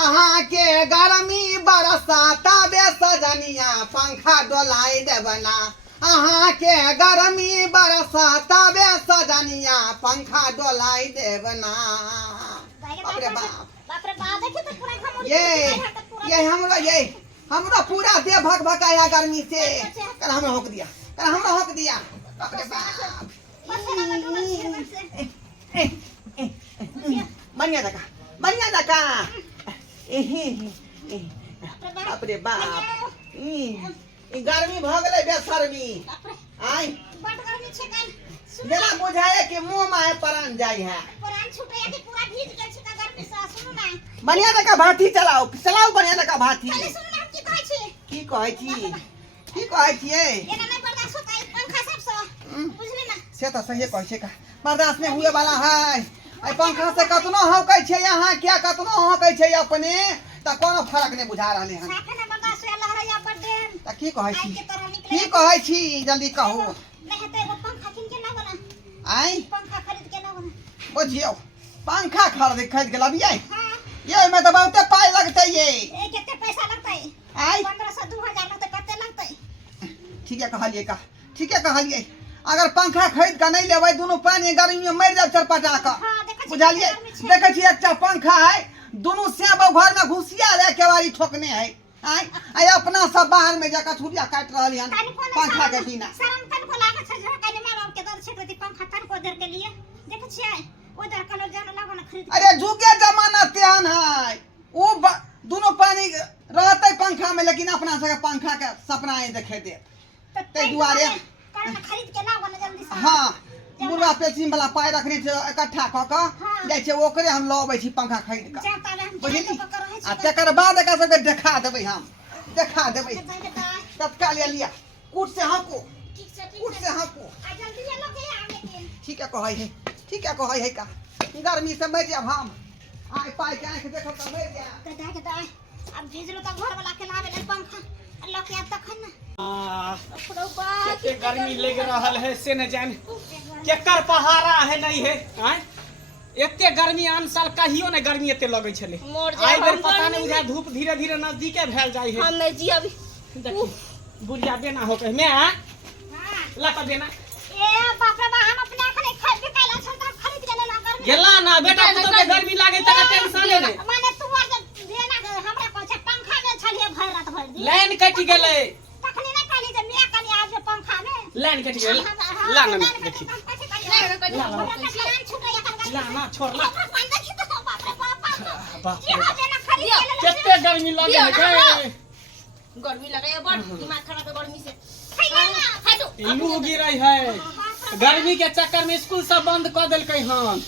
अहाँ के गर्मी बरसाता बे सजनिया पंखा डोलाई देवना। अहाँ के गर्मी बरसाता बे सजनिया पंखा डोलाई देवना। बाप रे बाप, बाप रे बाप, देखिए तो पूरा घमौरी ये हमरा पूरा देह भक भकाया गर्मी से। कर हमरा होक दिया, कर हमरा होक दिया। बाप रे बाप, बढ़िया दका, बढ़िया दका। बाप रे बाप, ई गर्मी भ गेलै बेशर्मी। आई बड गर्मी छै काल। जेना बुझाए कि मुंह में प्राण जाय है। प्राण छूटे कि पूरा भीज गेल छै त गर्मी से। सुनू ना, बढ़िया दका भाती चलाओ, चलाओ बढ़िया दका भाती। पहले सुनू ना, हम की कहै छी। की कहै छी, की कहै छियै? एना नहीं बर्दाश्त होता है पंखा सब से, बुझली ना। से तो सही कहै छै का, बर्दाश्त नहीं हुए वाला है। आई पंखा से कतनो हौकै छै यहाँ, क्या कतनो हौकै छै अपने त कोनो फर्क नहीं बुझा रहले हन। साफे ना बर्दाश्त होया लहरैया बड्डे। त की कहै छी, आई के तरह निकले। की कहै छी जल्दी कहू। नहीं हेतै वो पंखा किन के ना बना। आई पंखा खरीद के ना बना। बुझियो पंखा खरीद के लबियै। हां, ये में तो बहुते पाई लगतै ये। ए केते पैसा लगतै? आई 1500 2000 लगतै, कते लगतै? ठीक है कहलिए का, ठीक है कहलिए। अगर पंखा खरीद के नहीं लेबै दोनों पानी गर्मी में मर जाब चरपटा के। हां, देखै छी बुझलिए, देखै छी एकटा पंखा है, दोनों स्याब घर में घुसिया रे केवारी ठोकने है। आई अपना सब बाहर में जाकर छुरिया काट रहली हन पंखा के बिना। शरम तन को लागे छै जे कने मार के दर छै त पंखा तन को देर के लिए देखै छियै ओ दर कलर जान लागो ना खरीद। अरे जुगे जमाना तेहन है, वो दोनों पानी रहते पंखा में, लेकिन अपना सब पंखा के सपना ही देखे दे ते दुआरे खरीद के लाओ ना जल्दी से। हाँ, मुर्गा पेचिंग वाला पाई रखने छै इकट्ठा क के जाय छै, ओकरे हम लबै छी पंखा खरीद के। जाता हम बुझली, पकड़ रहै आ छै। तकर बाद एकरा सबके देखा देबै, हम देखा देबै तत्काल लिया कूट से हाको, कूट से हाको। आ जल्दी ये लोग आ लेकिन ठीक है कहै है, ठीक है कहै है का, गर्मी से मर जाब हम। आइ पाई के आंख देखब त मर जाब। कदा अब भेजलो त घर वाला के लावे ले पंखा अल्लाह के तखन ना। केते गर्मी लग रहल है से न जान केकर पहाड़ा है नहीं है। एते गर्मी आन साल कहियो ने गर्मी एते लगै छले, आई बेर पता नहीं बुझा धूप धीरे धीरे नजदीके भेल जाय है। हम नहीं जी अभी देखी बुढ़िया बेना हो के मैं हां लता बेना ए बाप रे बा, हम अपना खने खरीद के कैला छ त खरीद के लेला गर्मी गेला ना बेटा, तो के गर्मी लागे त टेंशन ले रे। माने तू आ देना हमरा को छ पंखा में छलिए भर रात भर दिन। लाइन कटि गेलै, तखनी ना काली जे मिया काली आज पंखा में लाइन कटि गेलै। ला ना देखी ला ना छोड़ ला। बाप रे केते गर्मी लागे है गे, गर्मी लगे बड़ दिमाग खराब है गर्मी से। लू गिरै है। गर्मी के चक्कर में स्कूल सब बंद क देलकै हन,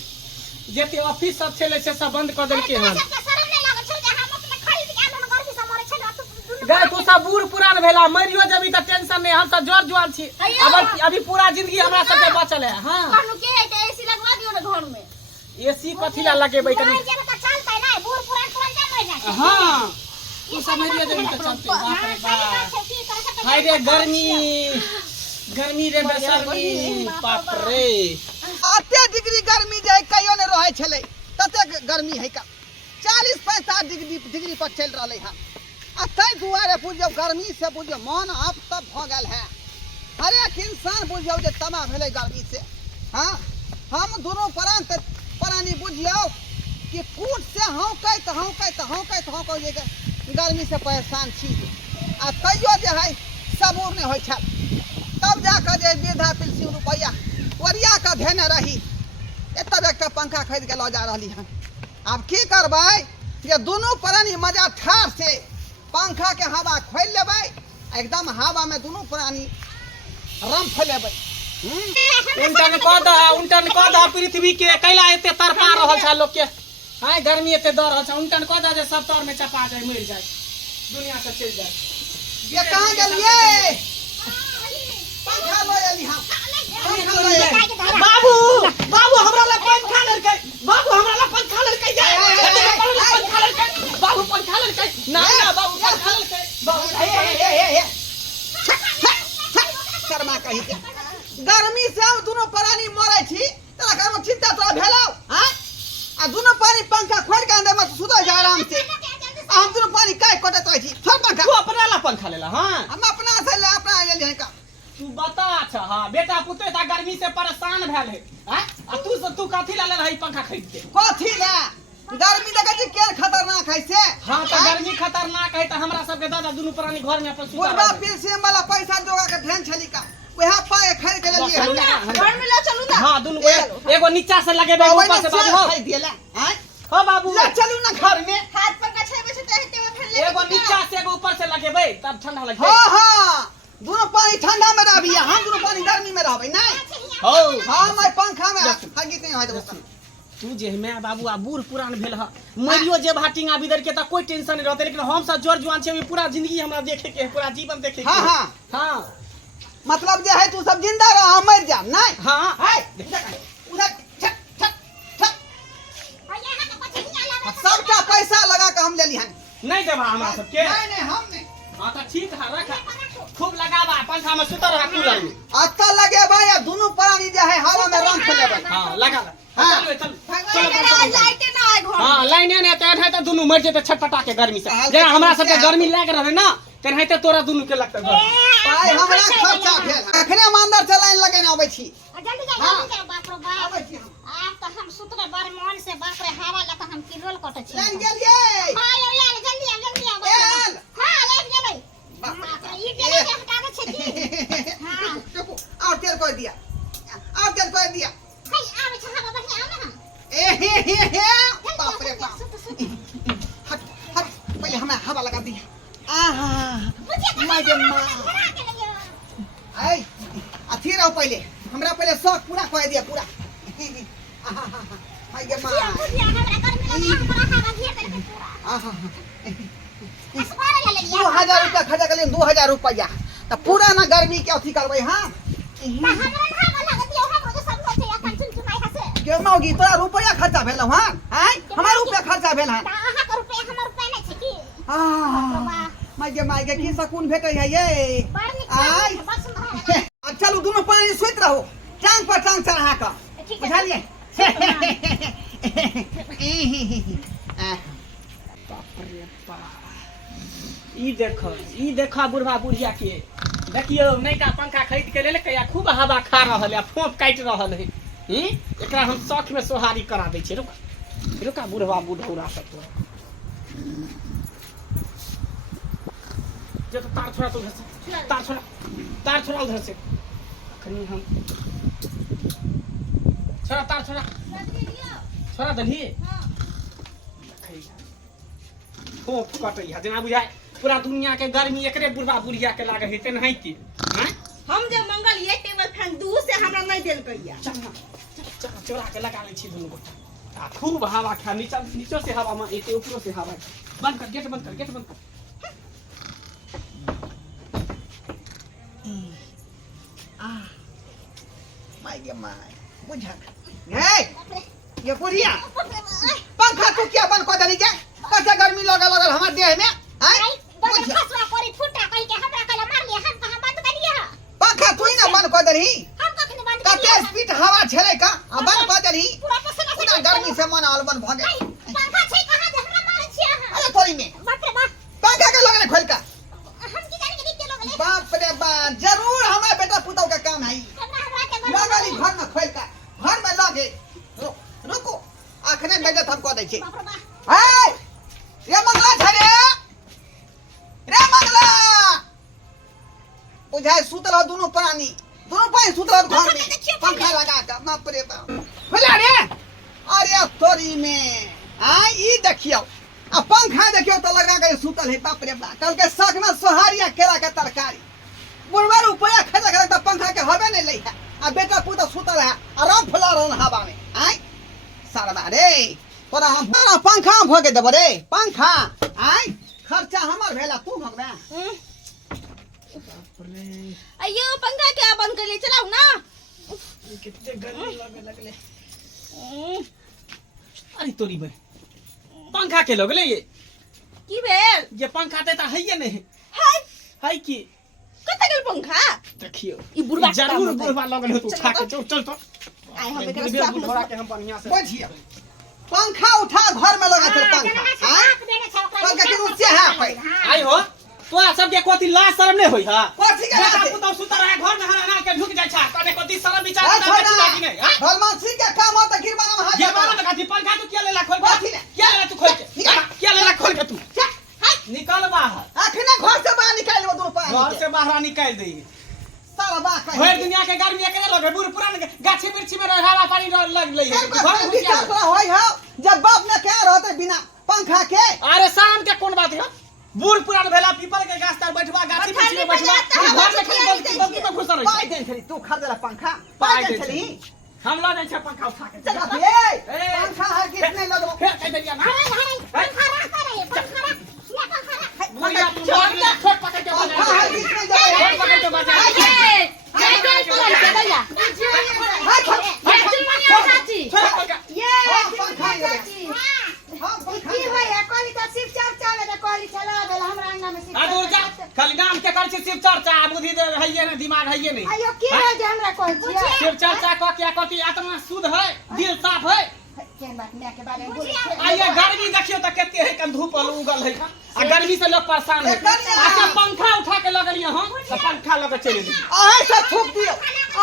जेते ऑफिस सब चले छै सब बंद क देलकै हन। गाय तू सब बूढ़ पुरान भेला, मरियो जबी त टेंशन नहीं, हम सब जोर जोर छी। अभी पूरा जिंदगी हमरा सब के बचल है। हां कानू के है के एसी लगवा दियो ना घर में। एसी कथि ला लगेबै कनी। हां तू सब मरियो जबी त चलते। बाप रे बाप, हाय रे गर्मी, गर्मी रे बेशर्मी, बाप रे। अते डिग्री गर्मी जे कहियो ने रहै छलै, तते गर्मी है का 40-50 डिग्री पर चल रहलै है। आ तै दुआरे बुझियौ गर्मी से बुझियौ मन आप सब भ गेल है। हर एक इंसान बुझियौ जे तमा भेलै गर्मी से। हाँ, हम दोनों प्राणी बुझियौ कि कूट से हौकैत गर्मी से परेशान छी। आ तैयो जे है सबूर नहीं होइ छै, तब जाकर जे वृद्धा पेंशन रुपया ओरिया के धेने रही, एतब एक पंखा खरीद के लऽ जा रही हन। अब की करबै जे दोनों प्राणी मजा ठार से पंखा के हवा खोल लेबै, एकदम हवा में दोनों प्राणी रंफ लेबै। उल्टन कह दा पृथ्वी के कैला एते तरपा रहल छ लोग के। हां गर्मी एते दर रहल छ, उल्टन कह दा जे सब तर में चपा जाए, मर जाए, दुनिया से चल जाए। ये कहां गेलिए? पंखा ले एली हम। बाबू बाबू हमरा ला पंखा लड़के, बाबू हमरा ला पंखा लड़के जाए, पंखा लड़के, बाबू पंखा लड़के ना ना, बाबू पंखा लड़के, बाबू शर्मा कही के गर्मी से हम दोनों प्राणी मरै छी, तोरा घर में चिंता तोरा भेलौ। हां, आ दोनों पानी पंखा खोल के अंदर में सुतो जा आराम से। पंखा लेला हाँ हम अपना से ले अपना ले लिए का तू बता अच्छा हाँ बेटा पुते ता गर्मी से परेशान भेल है हैं आ तू कथी ला ले रही पंखा खरीद के कथी ले गर्मी देखे छी केन खतरनाक है से हाँ तो गर्मी खतरनाक है तो हमरा सबके दादा दुनू प्राणी घर में अपन सुता बुढ़वा रहल। पेंशन वाला पैसा जोगा के ध्यान छली का वह पाए खरीद के ले लिए चलू ना, घर में ले चलू ना हाँ दुनू एगो नीचा से लगेबे एगो ऊपर से बाबू हो खरीद दिला हैं हो बाबू ले चलू ना घर में हाथ पंखा 6 बजे तक ते फिर ले एगो नीचा से एगो ऊपर से लगेबे तब ठंडा लगेबे हां हां दोनों पानी ठंडा में रहबी हम दोनों पानी गर्मी में रहबे नहीं हो हां मैं पंखा में हगी नहीं है तो तू जे मैं बाबू आ बूढ़ पुरान भेल ह मरियो जे भाटिंग आ बिदर के त कोई टेंशन नहीं रहते लेकिन हम सब जोर जुआन छे पूरा जिंदगी हमरा देखे के पूरा जीवन देखे के हां हां हां मतलब जे है तू सब जिंदा रह हम मर जा नहीं हां है उधर छक छक छक यहाँ का पछिया लगा सबका पैसा लगा के हम ले लिहन नहीं देबा हमरा सबके नहीं हम नहीं हां त ठीक है रख खूब लगाबा पंखा में सुतर रह कूलर में अत्ता लगे भाई दोनों प्राणी जे है हवा में रंग खेलेबे हां लगा हाँ। चल लाइट ना आए घर हां लाइने ने त त दुनू मर जेते छटपटा के गर्मी से हाल जेना हमरा से सबके हाल। गर्मी लाग रहले ना तेनाहिते तोरा दुनू के लगते घर पाई हमरा खर्चा भेल अखने हम अंदर चलाइन लगे न आबै छी जल्दी जा हाँ। जल्दी जा बाप रे बाप आबै छी हम आप तो हम सुतरे बड़ मन से बाप रे हवा लगा हम किरोल कटे छी लाइन गेलिए हां ले जल्दी आ एल। हां ले जेबै बाप बाप रे ई देले के हटावे छै की हां देखो और तेल कर दिया और तेल कर दिया हाय आवे छ हवा बढ़िया आवे ना ए बाप रे बाप हट हट पहले हमें हवा लगा दिया आहा मैं जे मां आई अथी रहो पहले हमरा पहले शौक पूरा कर दिया पूरा आहा मैं जे मां आहा 2000 रुपया खर्चा कर लिए 2000 रुपया तो पूरा ना गर्मी के अथी करबै हां के मौगी तोरा रुपया खर्चा भेल हां हैं हमर रुपया खर्चा भेल हां मैं जे माय के की सकून भेटै है ये आई अब चलू दोनों पानी सुत रहो टांग पर टांग चढ़ा के बुझलिए बाप रे बाप ई देखो बुढ़वा बुढ़िया के देखियो नैका पंखा खरीद के ले कया खूब हवा खा रहल है फोंप काट रहल है एकरा हम शौक में सोहारी करा दै छै रुका बुढ़वा बुढ़ौरा सब जे तो तार छोड़ा तो उधर से तार छोड़ा उधर से अखनी हम छोड़ा तार छोड़ा दलिए फोंप कटै है जेना बुझाय पूरा दुनिया के गर्मी एकरे बुढ़वा बुढ़िया के लागे है तेनाही की हैं हम जे मंगल ये टेबल फैन दूर से हमरा नहीं देल कहिया चल चोरा के लगा ले छी दुनू गोटा आ खूब हवा खा नीचे से हवा में एते ऊपर से हवा बंद कर गेट बंद कर माय माय बुझा हे ये बुढ़िया पंखा तू क्या बंद कर देली के कैसे गर्मी लगल हमार देह में हैं पंखा तू ही ना बंद कर देली कते स्पीड हवा छले का आ बंद कर देली पूरा गर्मी से मन आल बंद भ गेल अरे थोड़ी में पंखा के लगले खोल का बाप रे बाप जरूर हमारे बेटा पुतौ का काम है लगली घर में खोल का घर में लगे रुको आखने बेटा हम कह दै छी हे रे मंगला छरे रे मंगला बुझाय सुतल दोनों प्राणी सुतल घर में पंखा लगा के बाप रे बाप खोला रे अरे तोरी में आई ई देखियो आ पंखा देखियो तो लगा के सुतल है बाप रे बाप कल के साग में सोहारिया केला के तरकारी बुढ़वा रुपया खर्चा करे तो पंखा के हवे नहीं लई है आ बेटा पुता सुतल है आराम फुला रहन हवा में आई सरवा रे तोरा हम पंखा भगे देबो रे पंखा आई खर्चा हमर भेला तू भगबे बाप रे अयो पंखा क्या बंद कर ले चलाओ ना कितने गर्मी लगले अरे तोरी बे पंखा के लगले ये की भेल ये पंखा देता है ये नहीं हाय की कत गेल पंखा देखियो ई बुढ़वा जरूर बुढ़वा लगल हो तू उठा के चल आय हम बुढ़वा बेटा बुढ़वा के हम बढ़िया से बुझिया पंखा उठा घर में लगा चल पंखा आई पंखा के नीचे है पे आई हो तोरा सबके कोती लाज शरम नहीं होई हां कथी के बेटा लाज? पुतौ सुत रहे घर में हना के ढुक जाय छा तने कोती शरम विचार हां, ना छोड़ बेची ना। लागी नहीं हां भलमान सिंह के काम हो त गिरबाना में हाथ ये दबा। बाला में कथी पंखा तू क्या लेला खोल कथी के ले? क्या लेला तू खोल के क्या लेला खोल के तू निकल बाहर अखने घर से बाहर निकाल वो दो पानी घर से बाहर निकाल दे साला बा भर कहे दुनिया के गर्मी के लगे बूढ़ पुरान गाछी बिरछी में हवा पानी लग लई है घर में घुस विचार जा करा होई हो जब बाप ने क्या रहते बिना पंखा के अरे शाम के कौन बात है बूढ़ पुरान भेला पीपल के गाछ तर बैठवा गाछी बिरछी में बैठवा घर में खाली बल्कि में घुस रही पाई देन छली तू खरीदला पंखा पाई पाई देन देन छली हम ला जाय छ पंखा उठा के चला ए ए। पंखा हर कितने लगो फिर कह दिया ना पंखा रख रे पंखा रख ले पंखा रख बुढ़िया तू मार ले छोट पकड़ के पंखा बजा हर कितने छोट जगह पकड़ के बजा खाली नाम के कर शिव चर्चा बुद्धि है ना दिमाग है नहीं शिव चर्चा को क्या कहती आत्मा शुद्ध है दिल साफ है आइए गर्मी देखियो तो कहते है कन धूप उगल है आ गर्मी से लोग परेशान है अच्छा पंखा उठा के लगलिए हम तो पंखा लगे चले दी आए सब थूक दियो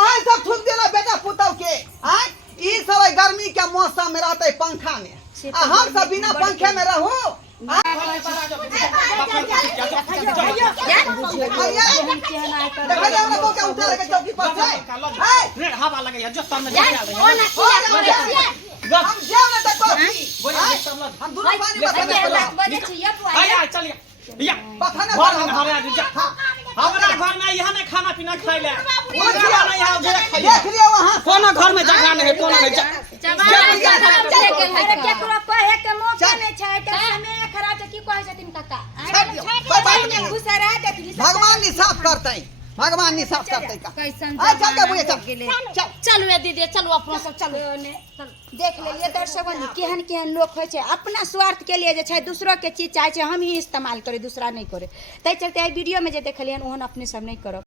आए सब थूक दियो बेटा पुतौ के आए ई सब गर्मी के मौसम में रहते पंखा में आ हम सब बिना पंखे में रहू हवा लगे जो सामने हम जाओ ना तक हम दूर पानी आया चलिए या बखाना घर में हमारे जा हमारा घर में यहाँ में खाना पीना खाई ले पूरा नहीं यहाँ जे खाई देख लियो वहां कोनो घर में जगह नहीं है कोनो नहीं भगवान नि साफ करते भगवान नि साफ करते का चल के बुझे चल चलो दीदी चलो अपना सब चलो देख लेलिए दर्शकों केहन केहन लोग होइ छै अपना स्वार्थ के लिए जे छै दूसरों के चीज चाहे छै हम ही इस्तेमाल करे दूसरा नहीं करे तै चलते आई वीडियो में जे देखलियन ओहन अपने सब नहीं करब